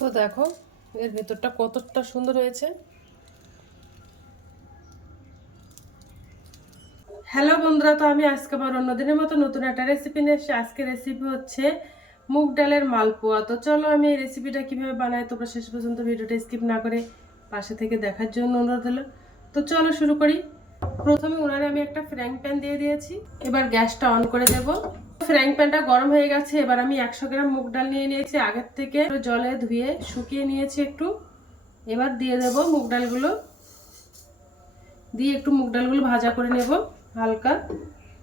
তো দেখো এর ভেতরটা কতটা সুন্দর হয়েছে। হ্যালো বন্ধুরা, তো আমি আজকে আবার অন্যদিনের মতো নতুন একটা রেসিপি নিয়ে এসেছি। আজকে রেসিপি হচ্ছে মুগ ডালের মালপোয়া। তো চলো আমি এই রেসিপিটা কিভাবে বানাই তোমরা শেষ পর্যন্ত ভিডিওটা স্কিপ না করে পাশে থেকে দেখার জন্য অনুরোধ হলো। তো চলো শুরু করি। প্রথমে উনানে আমি একটা ফ্রাইং প্যান দিয়ে দিয়েছি, এবার গ্যাসটা অন করে দেব। ফ্রাইং প্যানটা গরম হয়ে গেছে, এবার আমি 100 গ্রাম মুগ ডাল নিয়ে নিয়েছি, আগের থেকে জলে ধুয়ে শুকিয়ে নিয়েছি একটু। এবার দিয়ে দেব মুগ ডালগুলো, দিয়ে একটু মুগ ডালগুলো ভাজা করে নেব হালকা।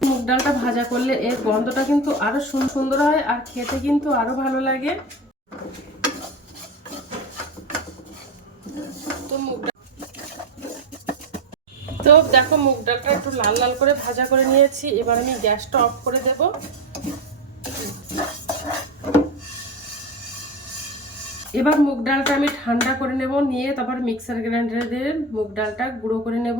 মুগ ডালটা ভাজা করলে এর গন্ধটা কিন্তু আরো সুন্দর হয় আর খেতে কিন্তু আরো ভালো লাগে। তো দেখো মুগ ডালটা একটু লাল লাল করে ভাজা করে নিয়েছি, এবার আমি গ্যাসটা অফ করে দেব। এবার মুগ ডালটা আমি ঠান্ডা করে নেব, নিয়ে তারপর মিক্সার গ্রাইন্ডারে দিয়ে মুগ ডালটা গুঁড়ো করে নেব।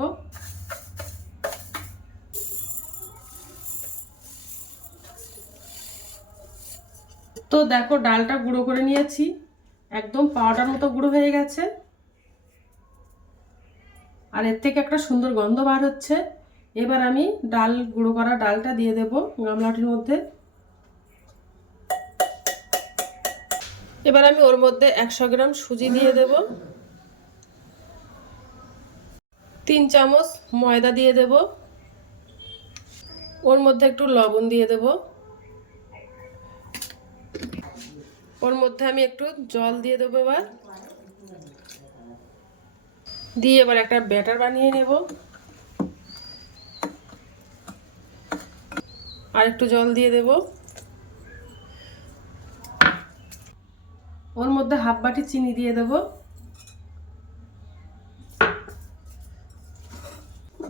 তো দেখো ডালটা গুঁড়ো করে নিয়েছি, একদম পাউডার মতো গুঁড়ো হয়ে গেছে আর এর থেকে একটা সুন্দর গন্ধ বার হচ্ছে। এবার আমি গুঁড়ো করা ডালটা দিয়ে দেব গামলাটির মধ্যে। এবার আমি ওর মধ্যে 100 গ্রাম সুজি দিয়ে দেব, 3 চামচ ময়দা দিয়ে দেব, ওর মধ্যে একটু লবণ দিয়ে দেব, ওর মধ্যে আমি একটু জল দিয়ে দেবো। এবার দিয়ে এবার একটা ব্যাটার বানিয়ে নেব, আর একটু জল দিয়ে দেব। ওর মধ্যে হাফ বাটি চিনি দিয়ে দেব,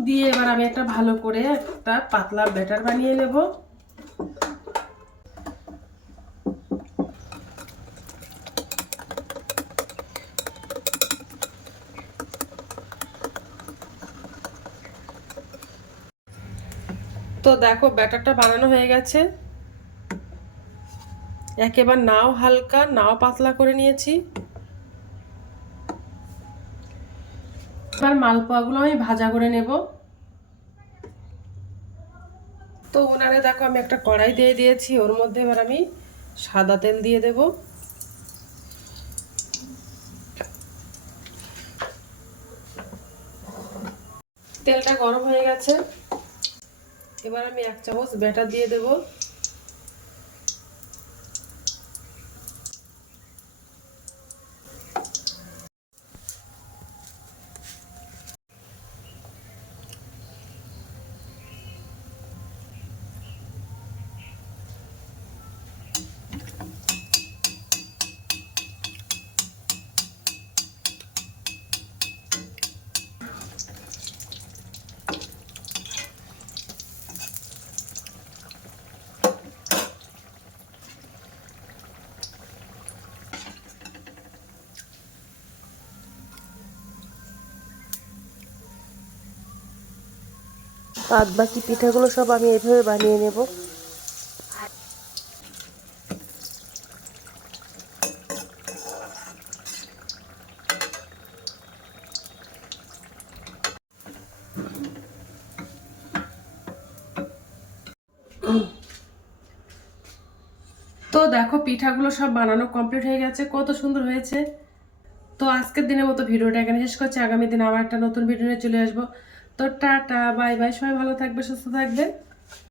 দিয়ে এবার আমি একটা ভালো করে একটা পাতলা ব্যাটার বানিয়ে নেব। তো দেখো ব্যাটারটা বানানো হয়ে গেছে, একেবারে নাও হালকা নাও পাতলা করে নিয়েছি। এবার মালপোয়াগুলো আমি ভাজা করে নেব। তো উনানে দেখো আমি একটা কড়াই দিয়ে দিয়েছি, ওর মধ্যে এবার আমি সাদা তেল দিয়ে দেব। তেলটা গরম হয়ে গেছে, এবার আমি 1 চামচ ব্যাটার দিয়ে দেব। বাদ বাকি পিঠাগুলো সব আমি এইভাবে বানিয়ে নেব। তো দেখো পিঠাগুলো সব বানানো কমপ্লিট হয়ে গেছে, কত সুন্দর হয়েছে। তো আজকের দিনের মতো ভিডিওটা এখানে শেষ করছি, আগামী দিনে আবার একটা নতুন ভিডিও নিয়ে চলে আসবো। তো টাটা বাই বাই, সবাই ভালো থাকবে সুস্থ থাকবে।